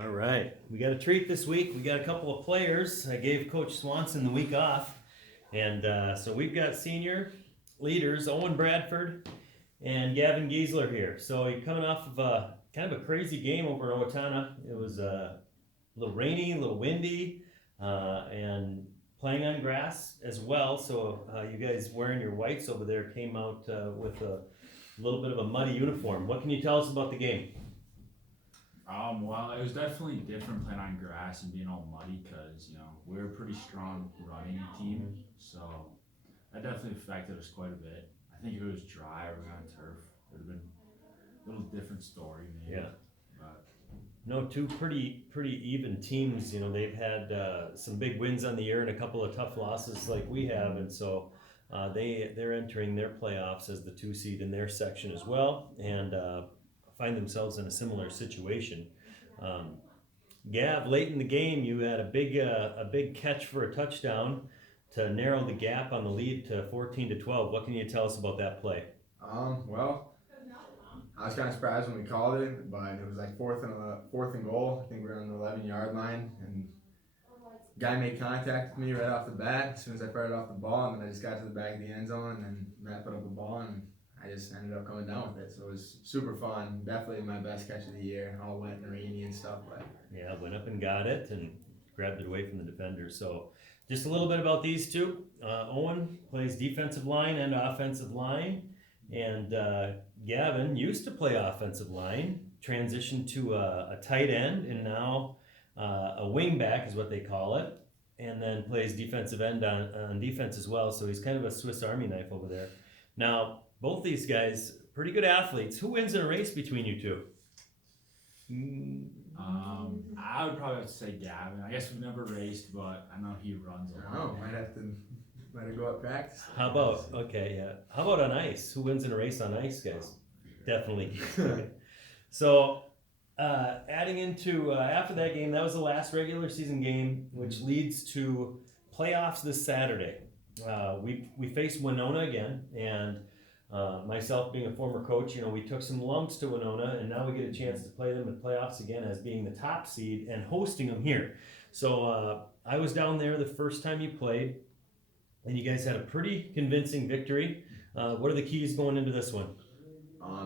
All right, we got a treat this week. We got a couple of players. I gave Coach Swanson the week off, and so we've got senior leaders Owen Bradford and Gavin Giesler here. So you're coming off of a kind of a crazy game over in Owatonna. It was a little rainy, a little windy, and playing on grass as well. So you guys wearing your whites over there came out with a little bit of a muddy uniform. What can you tell us about the game? Well, it was definitely different playing on grass and being all muddy because, we're a pretty strong running team. So that definitely affected us quite a bit. I think if it was dry or we were on turf, it would have been a little different story maybe. Yeah. But No, two pretty even teams. They've had some big wins on the year and a couple of tough losses like we have, and so they're entering their playoffs as the 2 seed in their section as well, and find themselves in a similar situation. Gav, late in the game, you had a big catch for a touchdown to narrow the gap on the lead to 14-12. What can you tell us about that play? Well, I was kind of surprised when we called it, but it was like fourth and goal. I think we were on the 11-yard line, and guy made contact with me right off the bat as soon as I fired off the ball, and then I just got to the back of the end zone, and then Matt put up the ball, and I just ended up coming down with it. So it was super fun. Definitely my best catch of the year, all wet and rainy and stuff. But Yeah, went up and got it and grabbed it away from the defender. So just a little bit about these two. Owen plays defensive line and offensive line, and Gavin used to play offensive line, transitioned to a tight end, and now a wing back is what they call it, and then plays defensive end on defense as well. So he's kind of a Swiss Army knife over there. Now, both these guys, pretty good athletes. Who wins in a race between you two? I would probably have to say Gavin. I guess we've never raced, but I know he runs a I lot. don't know, might have to let it go up practice. How about, okay, yeah. How about on ice? Who wins in a race on ice, guys? Definitely. Okay. So, adding into, after that game, that was the last regular season game, which leads to playoffs this Saturday. We face Winona again, and myself being a former coach, we took some lumps to Winona, and now we get a chance to play them in playoffs again as being the top seed and hosting them here. So I was down there the first time you played, and you guys had a pretty convincing victory. What are the keys going into this one?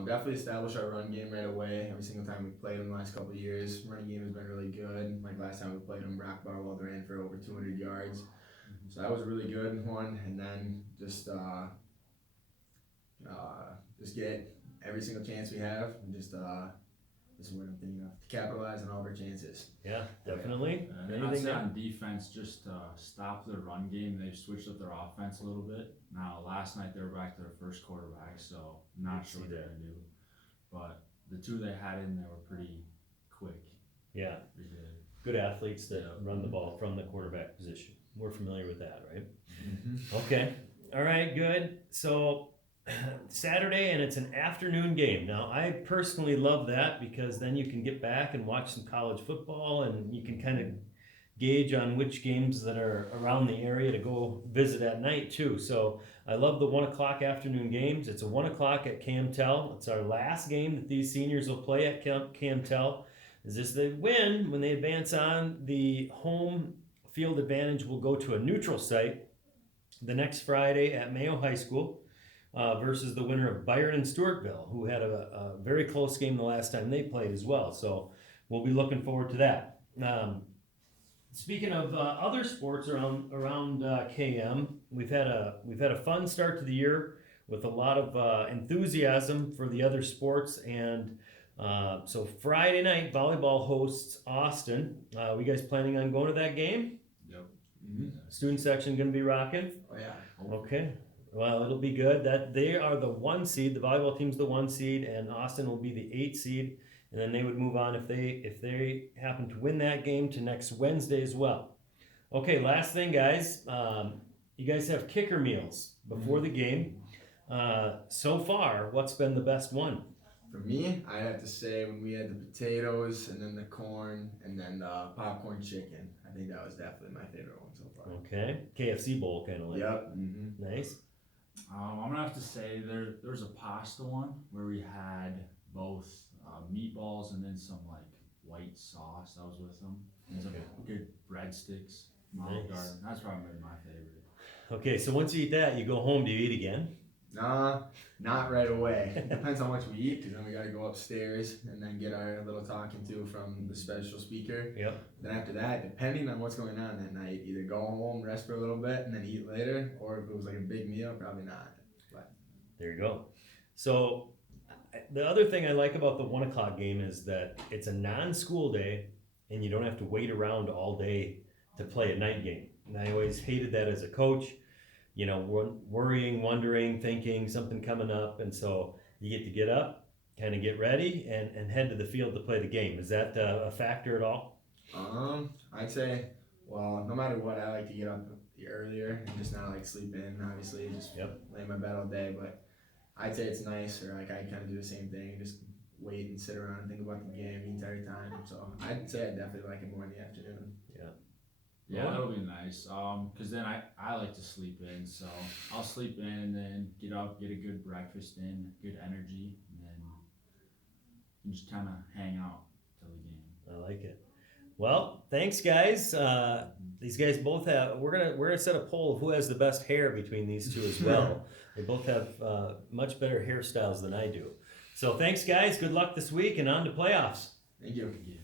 Definitely establish our run game right away. Every single time we played them the last couple of years, running game has been really good. Like last time we played them, Brock Barwell ran for over 200 yards. So that was a really good one. And then just get every single chance we have, and just this is what I'm thinking of, to capitalize on all of our chances. Yeah, definitely. And I'd say on defense, just stop the run game. They've switched up their offense a little bit. Now, last night they were back to their first quarterback, so I'm not sure what they're going to do. But the two they had in there were pretty quick. Yeah, good athletes that run the ball from the quarterback position. We're familiar with that, right? Mm-hmm. Okay. All right, good. So Saturday, and it's an afternoon game. Now, I personally love that because then you can get back and watch some college football, and you can kind of gauge on which games that are around the area to go visit at night too. So I love the 1 o'clock afternoon games. It's a 1 o'clock at Camtel. It's our last game that these seniors will play at Camtel. Is this they win, when they advance on, the home field advantage will go to a neutral site the next Friday at Mayo High School. Versus the winner of Byron and Stewartville, who had a very close game the last time they played as well. So we'll be looking forward to that. Speaking of other sports around KM, we've had a fun start to the year with a lot of enthusiasm for the other sports, and so Friday night volleyball hosts Austin. We guys planning on going to that game? Yep. Mm-hmm. Student section going to be rocking? Oh yeah. Okay. Well, it'll be good. That they are the 1 seed. The volleyball team's the 1 seed, and Austin will be the 8 seed. And then they would move on if they happen to win that game to next Wednesday as well. Okay, last thing, guys. You guys have kicker meals before the game. So far, what's been the best one? For me, I'd have to say when we had the potatoes and then the corn and then the popcorn chicken. I think that was definitely my favorite one so far. Okay, KFC bowl kind of like. Yep. Mm-hmm. Nice. I'm gonna have to say there's a pasta one where we had both meatballs and then some like white sauce that was with them. And some good breadsticks, Olive Nice. Garden. That's probably my favorite. Okay, so once you eat that, you go home. Do you eat again? Nah, not right away. Depends how much we eat, because then we gotta go upstairs and then get our little talking to from the special speaker. Yep. Then after that, depending on what's going on that night, either go home, rest for a little bit, and then eat later, or if it was like a big meal, probably not. There you go. So the other thing I like about the 1 o'clock game is that it's a non-school day, and you don't have to wait around all day to play a night game. And I always hated that as a coach. You know, worrying, wondering, thinking something coming up, and so you get up, kind of get ready, and head to the field to play the game. Is that a factor at all? I'd say, well, no matter what, I like to get up earlier and just not like sleep in. Obviously, just lay in my bed all day. But I'd say it's nice, or like I kind of do the same thing, just wait and sit around and think about the game the entire time. So I'd say I definitely like it more in the afternoon. Yeah, that'll be nice. Cause then I like to sleep in, so I'll sleep in and then get up, get a good breakfast in, good energy, and then you just kind of hang out till the game. I like it. Well, thanks, guys. These guys both have. We're gonna set a poll of who has the best hair between these two as well. They both have much better hairstyles than I do. So thanks, guys. Good luck this week, and on to playoffs. Thank you. Yeah.